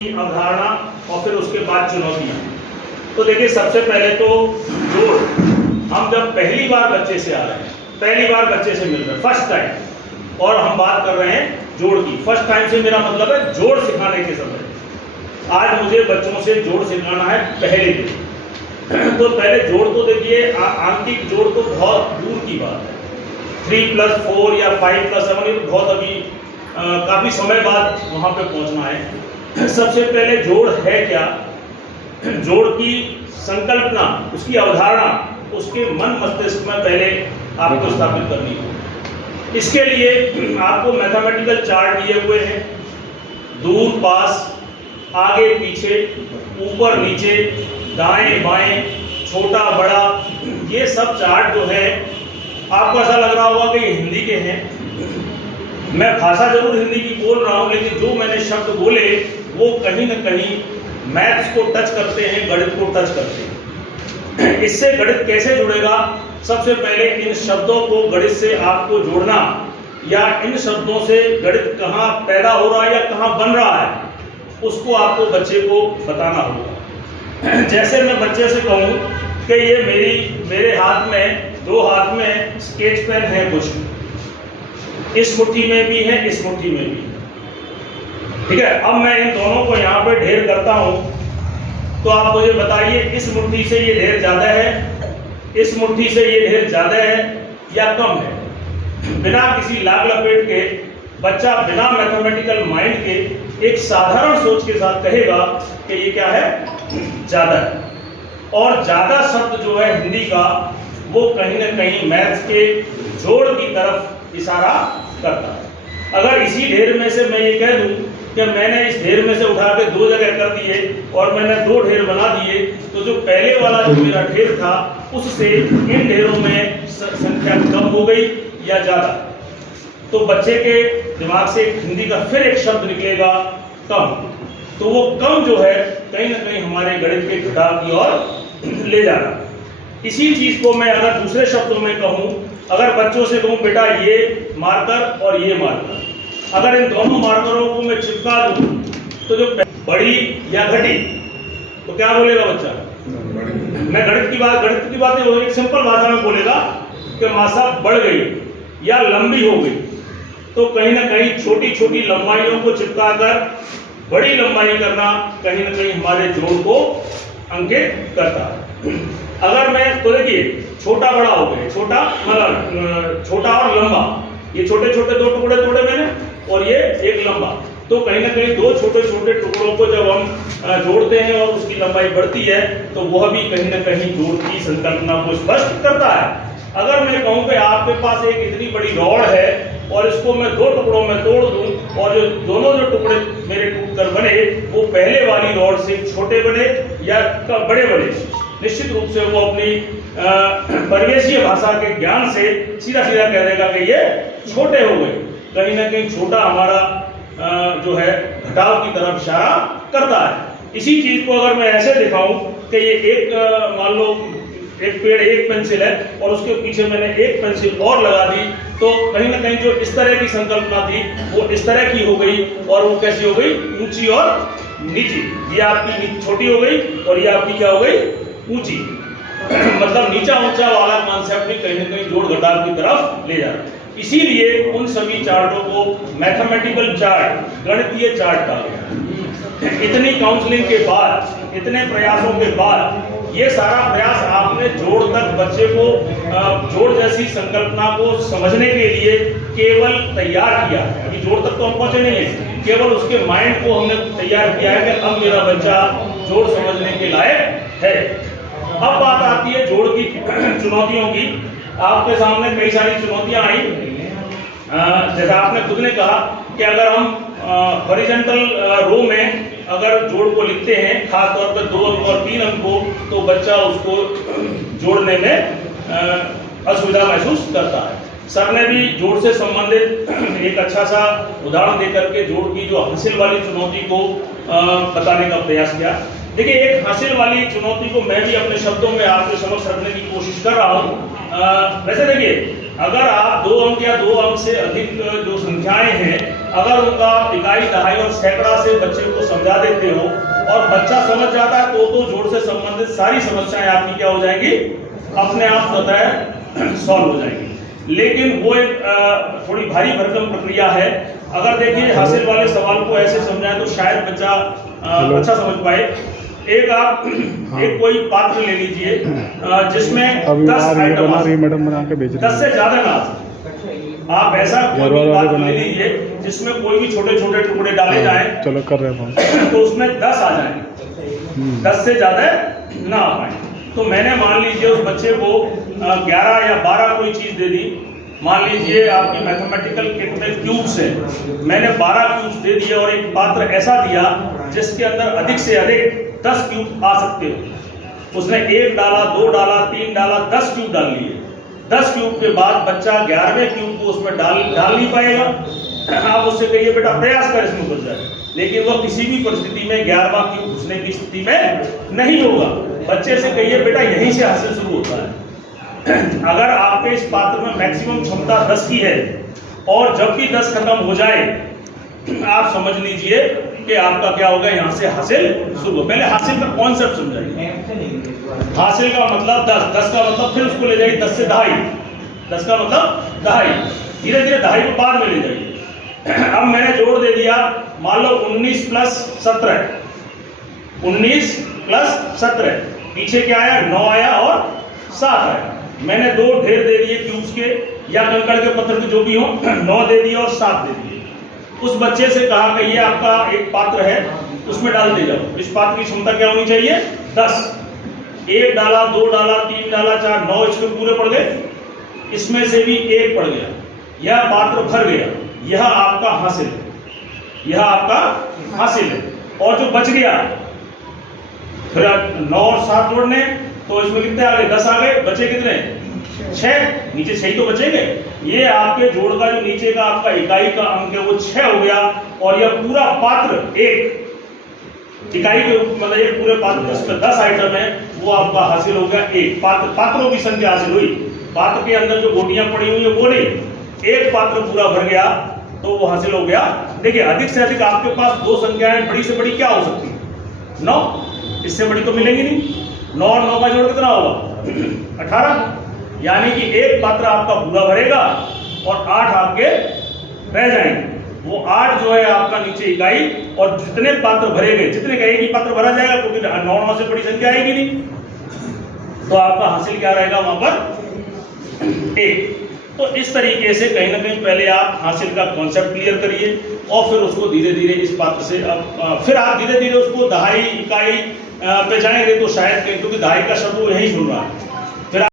अवधारणा और फिर उसके बाद चुनौतियां। तो देखिए, सबसे पहले तो जोड़, हम जब पहली बार बच्चे से आ रहे हैं, पहली बार बच्चे से मिल रहे हैं फर्स्ट टाइम, और हम बात कर रहे हैं जोड़ की। फर्स्ट टाइम से मेरा मतलब है जोड़ सिखाने के समय। आज मुझे बच्चों से जोड़ सिखाना है पहले दिन। तो पहले जोड़ तो देखिए, आंशिक जोड़ तो बहुत दूर की बात है। 3+4 या 5+7 ये बहुत अभी काफ़ी समय बाद वहाँ पे पहुँचना है। सबसे पहले जोड़ है क्या, जोड़ की संकल्पना, उसकी अवधारणा उसके मन मस्तिष्क में पहले आपको स्थापित करनी है। इसके लिए आपको मैथमेटिकल चार्ट दिए हुए हैं, दूर पास, आगे पीछे, ऊपर नीचे, दाएं बाएं, छोटा बड़ा, ये सब चार्ट जो है आपको ऐसा लग रहा होगा कि ये हिंदी के हैं। मैं भाषा जरूर हिंदी की बोल रहा हूँ, लेकिन जो मैंने शब्द बोले वो कहीं ना कहीं मैथ्स को टच करते हैं, गणित को टच करते हैं। इससे गणित कैसे जुड़ेगा? सबसे पहले इन शब्दों को गणित से आपको जोड़ना, या इन शब्दों से गणित कहाँ पैदा हो रहा है या कहाँ बन रहा है, उसको आपको बच्चे को बताना होगा। जैसे मैं बच्चे से कहूँ कि ये मेरे हाथ में, दो हाथ में स्केच पेन है, कुछ इस मुट्ठी में भी है, इस मुट्ठी में भी, ठीक है। अब मैं इन दोनों को यहाँ पे ढेर करता हूँ, तो आप मुझे बताइए इस मुट्ठी से ये ढेर ज़्यादा है, इस मुट्ठी से ये ढेर ज़्यादा है या कम है? बिना किसी लाग लपेट के बच्चा बिना मैथमेटिकल माइंड के एक साधारण सोच के साथ कहेगा कि ये क्या है, ज़्यादा है। और ज़्यादा शब्द जो है हिंदी का, वो कहीं ना कहीं मैथ्स के जोड़ की तरफ इशारा करता है। अगर इसी ढेर में से मैं ये कह दूं कि मैंने इस ढेर में से उठा के दो जगह कर दिए और मैंने दो ढेर बना दिए, तो जो पहले वाला जो मेरा ढेर था उससे इन ढेरों में संख्या कम हो गई या ज़्यादा। तो बच्चे के दिमाग से हिंदी का फिर एक शब्द निकलेगा, कम। तो वो कम जो है कहीं ना कहीं हमारे गणित के घटाव की ओर ले जाना। इसी चीज़ को मैं अगर दूसरे शब्दों में कहूँ, अगर बच्चों से कहूँ बेटा ये मार्कर और ये मार्कर, अगर इन दोनों मार्करों को मैं चिपका दूँ तो जो बड़ी या घटी, तो क्या बोलेगा बच्चा? मैं गणित की बात नहीं, एक सिंपल भाषा में बोलेगा कि मासा बढ़ गई या लंबी हो गई। तो कहीं ना कहीं छोटी छोटी लंबाइयों को चिपका कर बड़ी लंबाई करना कहीं ना कहीं हमारे जोड़ को अंकित करता है। अगर मैं, तो देखिए, छोटा बड़ा हो गया, छोटा मतलब छोटा और लंबा, ये छोटे छोटे दो टुकड़े तोड़े मैंने, और ये एक लंबा। तो कहीं ना कहीं दो छोटे छोटे टुकड़ों को जब हम जोड़ते हैं और उसकी लंबाई बढ़ती है, तो वह भी कहीं ना कहीं जोड़ की संकल्पना को स्पष्ट करता है। अगर मैं कहूँ कि आपके पास एक इतनी बड़ी रॉड है और इसको मैं दो टुकड़ों में तोड़ दूं, और जो दोनों जो टुकड़े मेरे टूटकर बने वो पहले वाली रॉड से छोटे बने या बड़े बने, निश्चित रूप से वो अपनी परिवेशीय भाषा के ज्ञान से सीधा सीधा कह देगा कि ये छोटे हो गए। कहीं ना कहीं छोटा हमारा जो है घटाव की तरफ इशारा करता है। इसी चीज को अगर मैं ऐसे दिखाऊं कि ये एक, मान लो एक पेड़, एक पेंसिल है और उसके पीछे मैंने एक पेंसिल और लगा दी, तो कहीं ना कहीं जो इस तरह की संकल्पना थी वो इस तरह की हो गई, और वो कैसी हो गई, ऊंची और नीची। ये आपकी छोटी हो गई और ये आपकी क्या हो गई, ऊंची। मतलब नीचा ऊंचा वाला कॉन्सेप्ट भी कहीं ना कहीं जोड़ घटाव की तरफ ले जाता है। इसीलिए उन सभी चार्टों को मैथमेटिकल चार्ट, गणितीय चार्ट कहा गया। इतनी काउंसलिंग के बाद, इतने प्रयासों के बाद, ये सारा प्रयास आपने जोड़ तक बच्चे को जोड़ जैसी संकल्पना को समझने के लिए केवल तैयार किया है। अभी जोड़ तक तो हम पहुंचे नहीं है, केवल उसके माइंड को हमने तैयार किया है कि अब मेरा बच्चा जोड़ समझने के लायक है। अब बात आती है जोड़ की चुनौतियों की। आपके सामने कई सारी चुनौतियां आई। जैसा आपने खुद ने कहा कि अगर हम हॉरिजॉन्टल रो में अगर जोड़ को लिखते हैं, खास तौर पर 2 अंक और 3 अंक को, तो बच्चा उसको जोड़ने में असुविधा महसूस करता है। सर ने भी जोड़ से संबंधित एक अच्छा सा उदाहरण देकर के जोड़ की जो हासिल वाली चुनौती को बताने का प्रयास किया। देखिए, एक हासिल वाली चुनौती को मैं भी अपने शब्दों में आपके समक्ष रखने की कोशिश कर रहा हूँ। वैसे देखिए, अगर आप 2 अंक या 2 अंक से अधिक जो संख्याएं हैं अगर उनका इकाई, दहाई और सैकड़ा से बच्चे को समझा देते हो और बच्चा समझ जाता है तो जोड़ से संबंधित सारी समस्याएं आपकी क्या हो जाएंगी, अपने आप स्वतः सॉल्व हो जाएंगी। लेकिन वो एक थोड़ी भारी भरकम प्रक्रिया है। अगर देखिए हासिल वाले सवाल को ऐसे समझाएं तो शायद बच्चा अच्छा समझ पाए। एक आप एक कोई पात्र ले लीजिए जिसमें 10 आइटम, 10 से ज्यादा ना, आप ऐसा कोई भी पात्र ले लीजिए जिसमें कोई भी छोटे छोटे टुकड़े डाले जाएं, चलो कर रहे हैं तो उसमें 10 आ जाएंगे, 10 से ज्यादा ना आ पाए। तो मैंने मान लीजिए उस बच्चे को 11 या 12 कोई चीज दे दी। मान लीजिए आपकी मैथमेटिकल किट में क्यूब्स है, मैंने 12 क्यूब्स दे दिए और एक पात्र ऐसा दिया जिसके अंदर अधिक से अधिक 10 क्यूब आ सकते हो। उसने 1 डाला, 2 डाला, 3 डाला, 10 क्यूब डाल लिए। 10 क्यूब के बाद बच्चा 11वें क्यूब को उसमें डाल नहीं पाएगा। आप उससे कहिए बेटा प्रयास कर इसमें घुस जाए, लेकिन वो किसी भी परिस्थिति में 11वां क्यूब घुसने की स्थिति में नहीं होगा। बच्चे से कहिए बेटा यहीं से हासिल शुरू होता है। अगर आपके इस पात्र में मैक्सिमम क्षमता 10 की है और जब भी 10 खत्म हो जाए आप समझ लीजिए कि आपका क्या होगा, यहाँ से हासिल शुरू। पहले हासिल का कॉन्सेप्ट समझाइए। हासिल का मतलब 10 का मतलब फिर उसको ले जाइए 10 से दहाई, 10 का मतलब दहाई, धीरे धीरे दहाई को बाद में ले जाइए। अब मैंने जोड़ दे दिया, मान लो 19 प्लस 17, 19 प्लस 17, पीछे क्या आया, 9 आया और 7 आया। मैंने 2 ढेर दे दिए क्यूब्स के या कंकड़ के पत्थर के जो भी हो, 9 दे दिए और 7 दे दिए। उस बच्चे से कहा कि ये आपका एक पात्र है, उसमें डालते जाओ। इस पात्र की क्षमता क्या होनी चाहिए, 10। 1 डाला, 2 डाला, 3 डाला, 4, 9 इसमें पूरे पड़ गए, इसमें से भी 1 पड़ गया, यह पात्र भर गया, यह आपका हासिल है, यह आपका हासिल है। और जो बच गया फिर 9 और 7 जोड़ने, तो इसमें कितने आ गए, 10 आ गए, बचे कितने, 6, नीचे 6 तो बचेंगे। ये आपके जोड़ का जो नीचे का आपका इकाई का अंक है वो 6 हो गया। और यह पूरा पात्र एक इकाई के रूप मतलब एक पूरे पात्र जिसमें 10 आइटम है वो आपका हासिल हो गया। एक पात्रों की संख्या हासिल हुई, पात्र के अंदर जो गोटियां पड़ी हुई है वो नहीं, एक पात्र पूरा भर गया तो वो हासिल हो गया। देखिए अधिक से अधिक आपके पास 2 संख्याएं बड़ी से बड़ी क्या हो सकती है, 9, इससे बड़ी तो मिलेंगी नहीं। 9 और 9 का जोड़ कितना होगा, 18, यानी कि एक पात्र आपका पूरा भरेगा और 8 आपके रह जाएंगे। वो 8 जो है आपका नीचे इकाई, और जितने पात्र भरे गए, जितने का एक ही पात्र भरा जाएगा क्योंकि 9 से बड़ी संख्या आएगी नहीं, तो आपका हासिल क्या रहेगा वहां पर, 1। तो इस तरीके से कहीं ना कहीं पहले आप हासिल का कॉन्सेप्ट क्लियर करिए और फिर उसको धीरे धीरे इस पात्र से फिर आप धीरे धीरे उसको दहाई, इकाई पे जाएंगे तो शायद, क्योंकि दहाई का शब्द वो यही सुन रहा है,